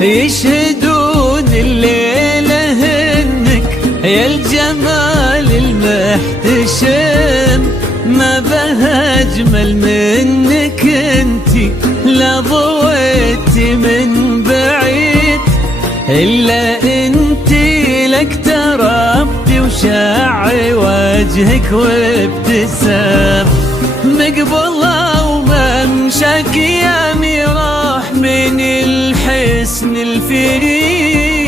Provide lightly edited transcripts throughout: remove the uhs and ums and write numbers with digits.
يشهدون الليلة انك يا الجمال المحتشم، ما بها اجمل منك انتي لا ضويتي من بعيد، الا انتي لك تربتي وشاعي وجهك وابتسام، مقبلة وممشاك يا ميراح من الحسن الفريد،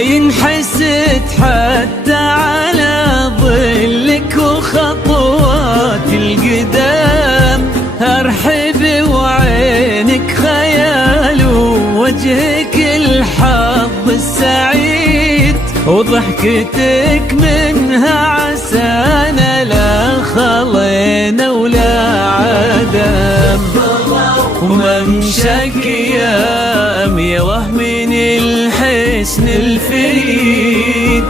ينحسد حتى على ظلك وخطوات القدام، ارحب وعينك خيال ووجهك الحظ السعيد، وضحكتك منها عسانا لا خلينا ولا عدم، وممشاك يا أميرة من الحسن الفريد،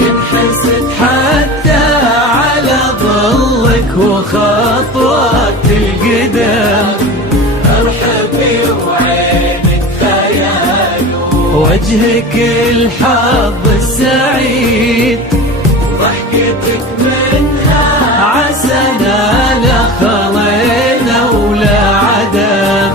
ينحسد حتى على ظلك وخطوات القدام، ارحبي وعينك خيال وجهك الحظ السعيد، ضحكتك منها عسانا لا خلينا ولا عدم.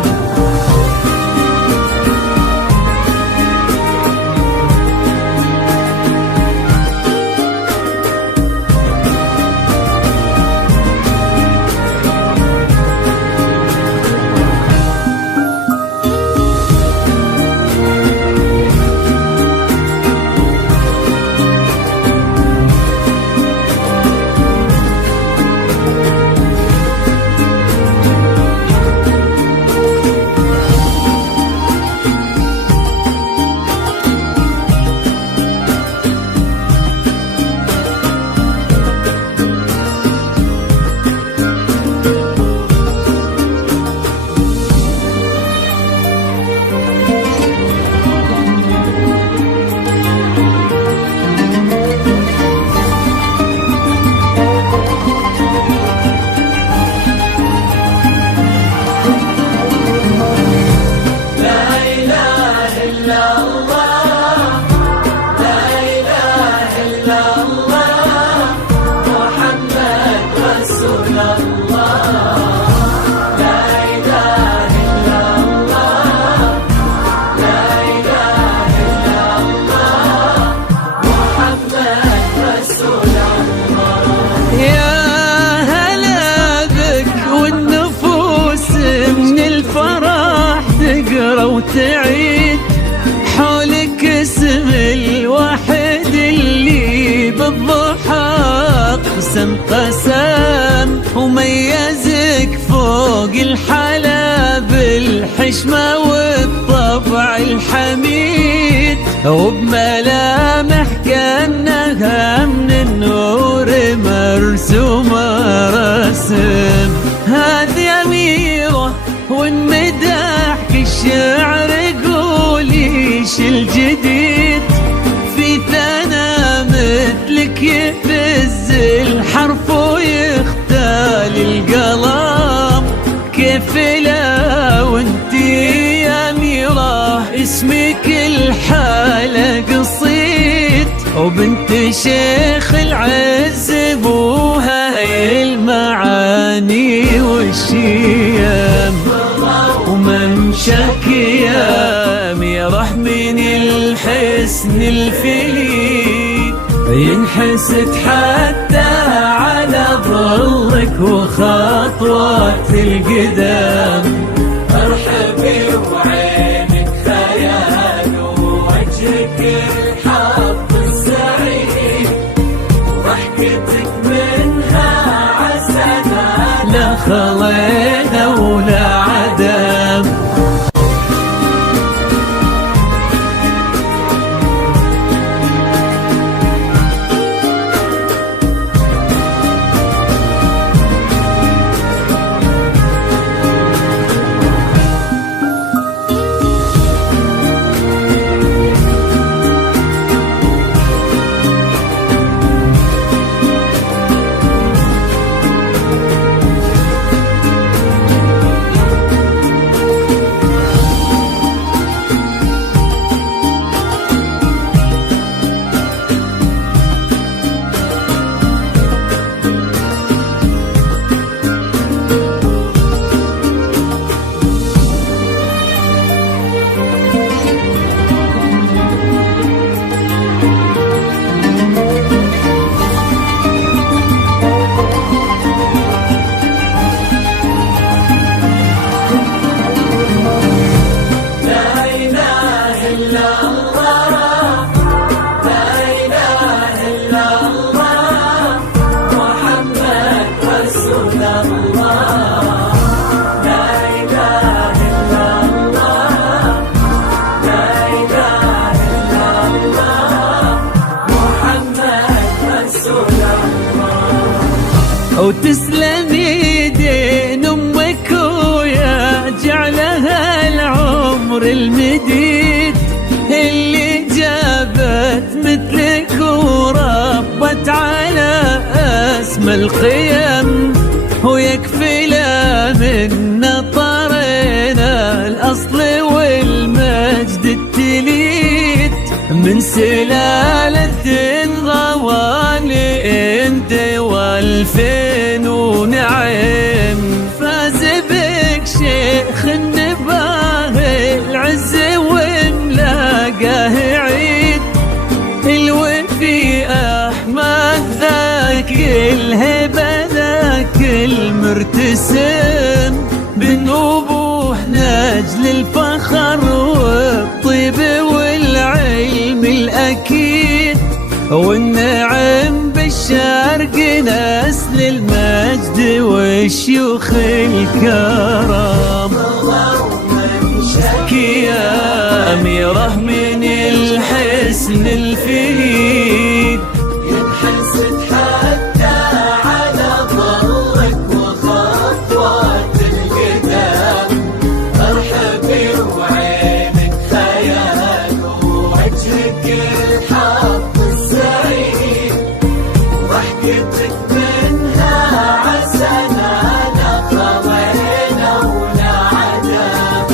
وتعيد حولك اسم الواحد اللي بالضحى قسم قسم، وميزك فوق الحلا بالحشمة والطبع الحميد، وبملامح كأنها من النور مرسومة رسم، هذه أميرة وانمدحك الشعر قوليش الجديد، في ثنا مثلك يفز الحرف ويختال القلم، كيف لا وانتي يا أميرة اسمك الحالة قصيد، وبنت شيخ العز بوها هي المعاني والشيم، وممشاك يا أميرة من الحسن الفليد، ينحسد حتى على ظلك وخطوات القدام، ارحبي وعينك خيال ووجهك الحظ السعيد، ضحكتك منها عسانا لا خلينا ولا عدم. رسول الله. لا إله إلا الله، لا إله إلا الله، محمد رسول الله. وتسلم يدين أمك ويا جعلها العمر المديد، اللي جابت مثلك وربت على اسم القيم، ويكفي لا من طرينا الاصل والمجد التليد، من سلالة غوالي انت والفين ونعم، فاز بك شيخ النباه العز وملاقاه عيد، الوفي احمد ذاك الهبه ذاك المرتسم، بنوبوح نجل الفخر والطيب والعلم الاكيد، والنعم بالشرق نسل المجد والشيوخ الكرام. شكي يا أميرة من الحسن الفريد، ينحسد حتى على ظلك وخطوات القدام، ارحبي وعينك خيال ووجهك الحق السعيد، ضحكتك منها عسنا نقضينا ونعدام.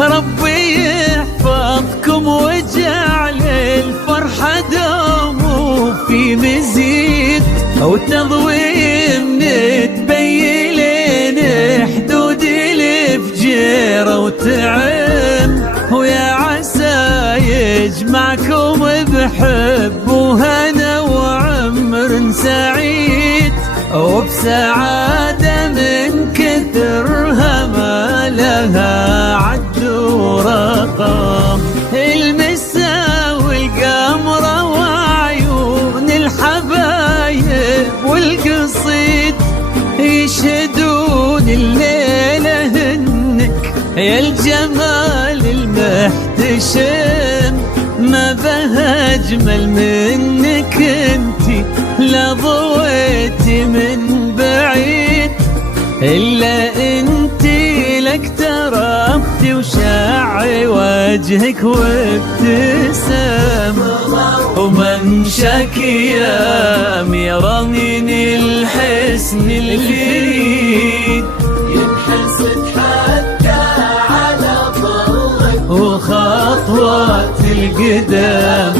ربي يحفظكم وجعل الفرحة دوم في مزيد، وتضويم نتبين حدود الفجيرة وتعم، ويا عسى يجمعكم بحب وهنا وعمر سعيد، وبسعادة من كثرها ما لها عد ورقم، المسا والقمرة وعيون الحبايب والقصيد، يشهدون الليلة هنك يا الجمال المحتشم، ما بها أجمل منك انتي لا ضويتي من بعيد، إلا انتي لك تربتي وشع وجهك وابتسام، ومن شكي يا أميرة من الحسن الفريد، ينحسد حتى على ظلك وخطوات القدام،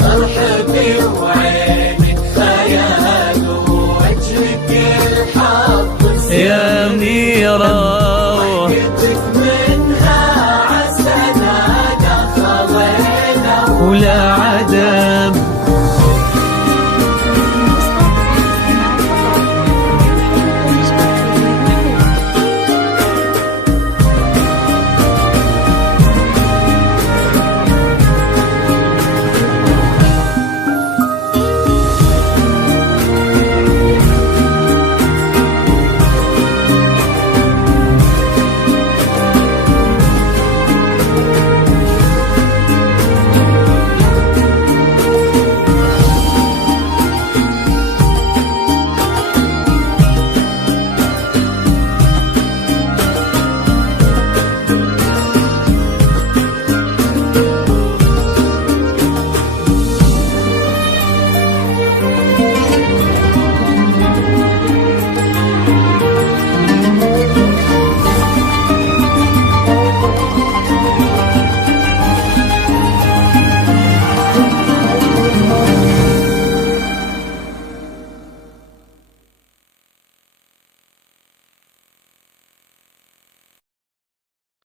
ارحبي وعينك خيال ووجهك الحق يا أميرة، ضحكتك منها عسنا دخلنا ولا